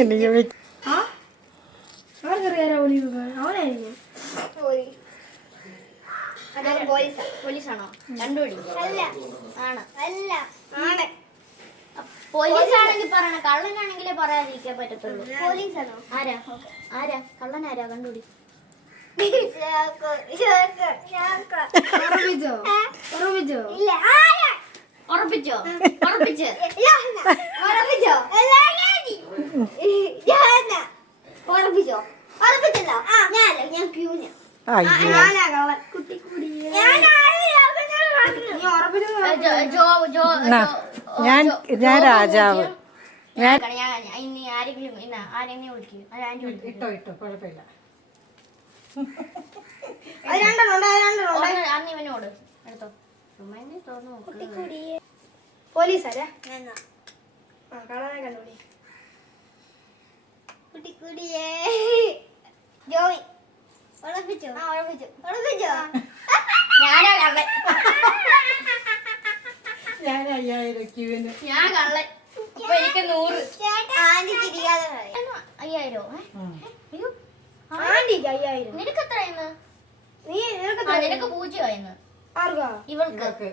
എനിക്ക് പോലീസാണോ? കണ്ടുപിടി. പോലീസാണെങ്കിൽ പറയണ, കള്ളനാണെങ്കിലേ പറയാതിരിക്കാൻ പറ്റത്തുള്ളൂ. പോലീസാണോ? ആരാ ആരാ കള്ളനാരാ? കണ്ടുപിടി. ഉറപ്പിച്ചോ? ഉറപ്പിച്ച് ഉറപ്പിച്ചോ? ഉറപ്പിച്ചല്ലോ. ഞാൻ ക്യൂന. ഞാൻ രാജാവ്. ആരെങ്കിലും വിളിക്കും. ഇട്ടോ കുഴപ്പമില്ല. അന്ന് ഇവനോട് എടുത്തോ. പോലീസാരാ? കണ്ടുപിടി. കുട്ടിക്കുടിയേ ജോയി. ഉറപ്പിച്ചോ? ഉറപ്പിച്ചോ? ഉറപ്പിച്ചോ? ഞാനാ കള്ളൻ. ഞാൻ 5000 ക്യൂവിന്. ഞാൻ കള്ളൻ. അപ്പൊ എനിക്ക് 100. ആന്റി ചിരിക്കാതെ 5000. അയ്യോ ആന്റിക്ക് 5000. നിനക്ക് എത്രയായിരുന്നു? നിനക്ക് 0 ആയിരുന്നു. ഇവൾക്ക്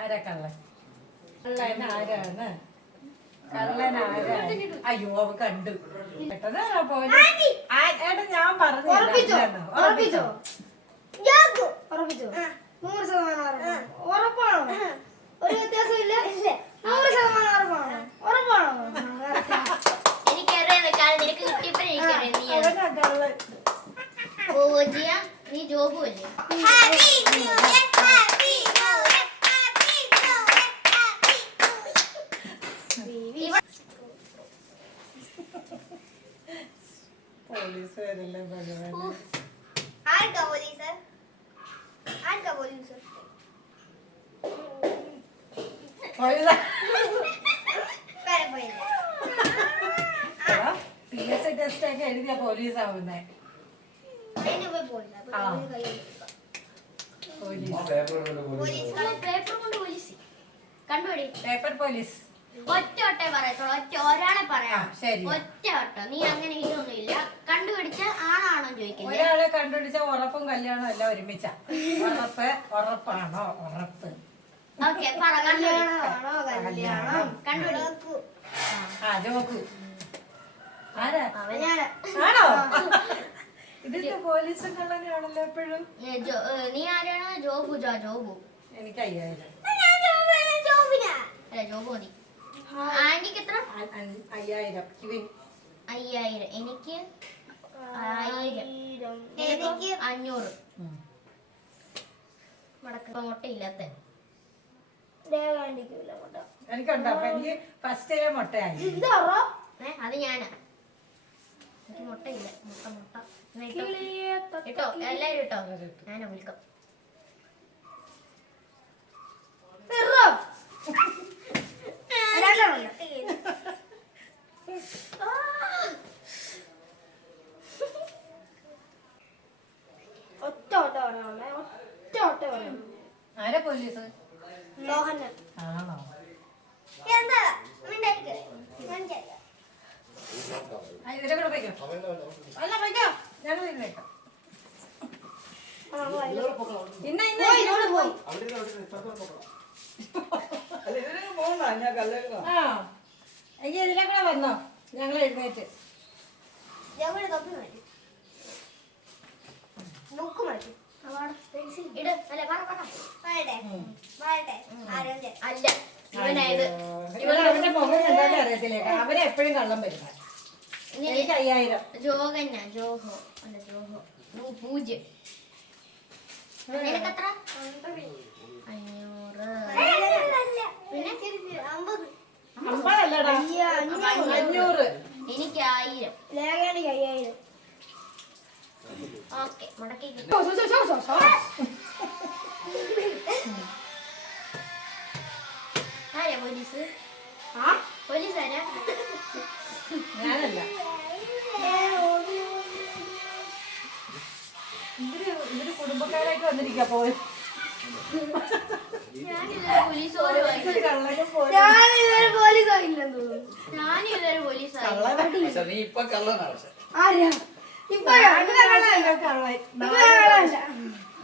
ആരാ കള്ളൻ? കള്ളൻ ആരാണ്? കള്ളൻ ആരാണ്? അയ്യോ അവ കണ്ടു. ഏട്ടാ ഞാൻ പറഞ്ഞു. ഉറപ്പിച്ചോ? 100% ഉറപ്പാണോ? ഒരു വ്യത്യാസമില്ല. 100% ഉറപ്പാണോ? എനിക്കറിയാം. നിനക്ക് കിട്ടിയപ്പോഴേ എനിക്കറിയാം. നീ ജോബും അല്ലേ? പോലീസ് വരല്ലേ ഭഗവാൻ. ആർക്കാ പോലീസ്? ആർക്കാ പോലീസ്? PSC ടെസ്റ്റ് ഒക്കെ എഴുതിയ പോലീസ് ആവുന്നേ. കണ്ടുപിടി. Paper police. ഒറ്റ പറയത്തുള്ളൂ. ഒരാളെ പറയാം. ഒറ്റ വട്ടം. നീ അങ്ങനെ ഇതൊന്നും ഇല്ല. കണ്ടുപിടിച്ച ആണാണോ ചോദിക്കുന്നത്? ഒരാളെ കണ്ടുപിടിച്ച ഉറപ്പും കല്യാണം എല്ലാം ഒരുമിച്ച. ഉറപ്പാണോ? ഉറപ്പ്. ഓക്കെ പറ. കണ്ടുപിടി. ജോബു. ആരാ? ആണോ? ഇതിന്റെ പോലീസും കള്ളനാണല്ലോ എപ്പോഴും. നീ ആരാണ്? ജോബു. ജോബു. എനിക്ക് 5000. അല്ല ജോബു മതി. ആന്റിക്ക് എത്ര? 5000. 5000. എനിക്ക് 1000. എനിക്ക് 500. മുട്ടയില്ലാത്ത എനിക്കുണ്ടോ? അപ്പൊ എനിക്ക് ഫസ്റ്റ് മുട്ടയായി. അത് ഞാനാ. എനിക്ക് മുട്ടയില്ല. മുട്ട ഇട്ടോ. എല്ലാരും ഇട്ടോ. ഞാനാ വിളിക്കാം. ആരാ പോലീസ്? ആണോ? ഇതിലെ കൂടെ പോയിക്കോ. അല്ല പോയിക്കോ. ഞങ്ങൾ ഇരുന്നേക്കാം. ഇന്ന അയ്യോ ഇതിലെ കൂടെ വന്നോ. ഞങ്ങൾ എഴുന്നേറ്റ്. അവന്റെ മുഖം കണ്ടാലും അറിയത്തില്ല. അവരെ എപ്പോഴും കള്ളം വരുന്ന. എനിക്ക് 5000. ജോഹന്നാ. ജോഹോ അല്ല ജോഹോ. 0. നിനക്കെത്ര? 500. പിന്നെ 50 500. എനിക്ക് 1000. ലേഖാനിക്ക് 5000. ഓക്കെ മുടക്കി. ആരാ പോലീസ്? പോലീസ് ആരാ? ഞാനല്ല. കള്ളനായിട്ട് വന്നിരിക്കുക പോയി ഞാനിതൊരു പോലീസ് പോലും ആയില്ല. കള്ളനും പോയി ഞാൻ ഇതുവരെ പോലീസ് ആയില്ലെന്ന് തോന്നുന്നു. ഞാനിതൊരു പോലീസ് ആയില്ല. കള്ളനായിട്ട് പക്ഷെ നീ ഇപ്പൊ കള്ളനാ പക്ഷെ ആരാ ഇപ്പൊ ഞാൻ കള്ളനല്ല. കള്ളൻ ഇപ്പൊ ഞാൻ കള്ളനല്ല.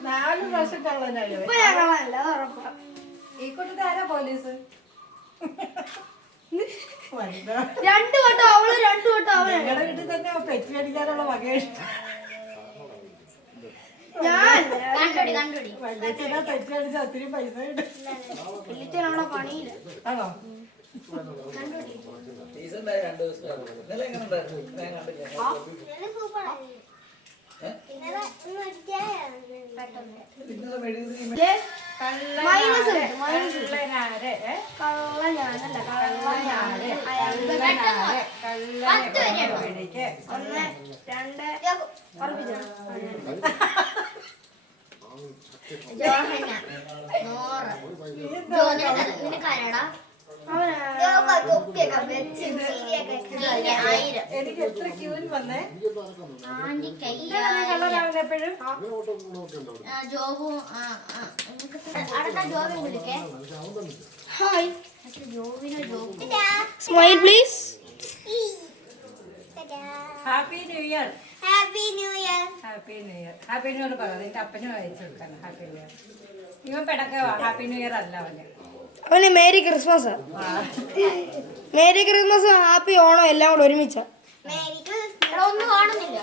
4 പ്രാവശ്യം കള്ളനായി ഇപ്പൊ ഞാൻ കള്ളനല്ല, അത് ഉറപ്പാ. ഈ കൂട്ടത്തിൽ ആരാ പോലീസ് വലുതാ. 2 വട്ടം അവള് 2 വട്ടം അവന്. നിങ്ങളുടെ വീട്ടിൽ തന്നെ പെറ്റി മേടിക്കാനുള്ള വകയുണ്ട് ഞാൻ കണ്ടുപിടി വല്യച്ഛനാ പെറ്റി മേടിച്ച ഒത്തിരി പൈസ ഉണ്ട് വിളിച്ചതിനുള്ള പണിയില്ല. ആണോ ഡീസൻ്റായ 2 ദിവസം ഇന്നലെ എങ്ങനെ ഉണ്ടായിരുന്നു ഞാൻ കണ്ടില്ല ഇന്നലെ മെഴുകുതിരി മൈനസ് ഉണ്ട്, മൈനസ് ഉണ്ട്. കള്ളനാരെ കള്ള ഞാനല്ല, കള്ള ഞാന്. കള്ളനാരെ കള്ളനെ പിടിക്ക് 1 2 ഉറപ്പിച്ചോ. ജോഹന്ന 100 നിനക്കാരാടാ അവനാ എനിക്ക് എത്ര ക്യൂൻ വന്നേ ആന്റിക്ക് കള്ളനാണ് എപ്പോഴും ജോബും അടുത്ത ജോബിനെ വിളിക്കേ ഹായ്. ജോബിനെ Job smile please. Happy new year happy new year happy new year happy new year പറയാം നിന്റെ അപ്പനും അയച്ചു കൊടുക്കണം ഹാപ്പി ന്യൂ ഇയർ ഇവൻ പിടക്കവാ ഹാപ്പി ന്യൂ ഇയർ അല്ല അവന് അവന് merry Christmas. Merry Christmas happy Onam എല്ലാം കൂടെ ഒരുമിച്ച. ഒന്നും കാണുന്നില്ല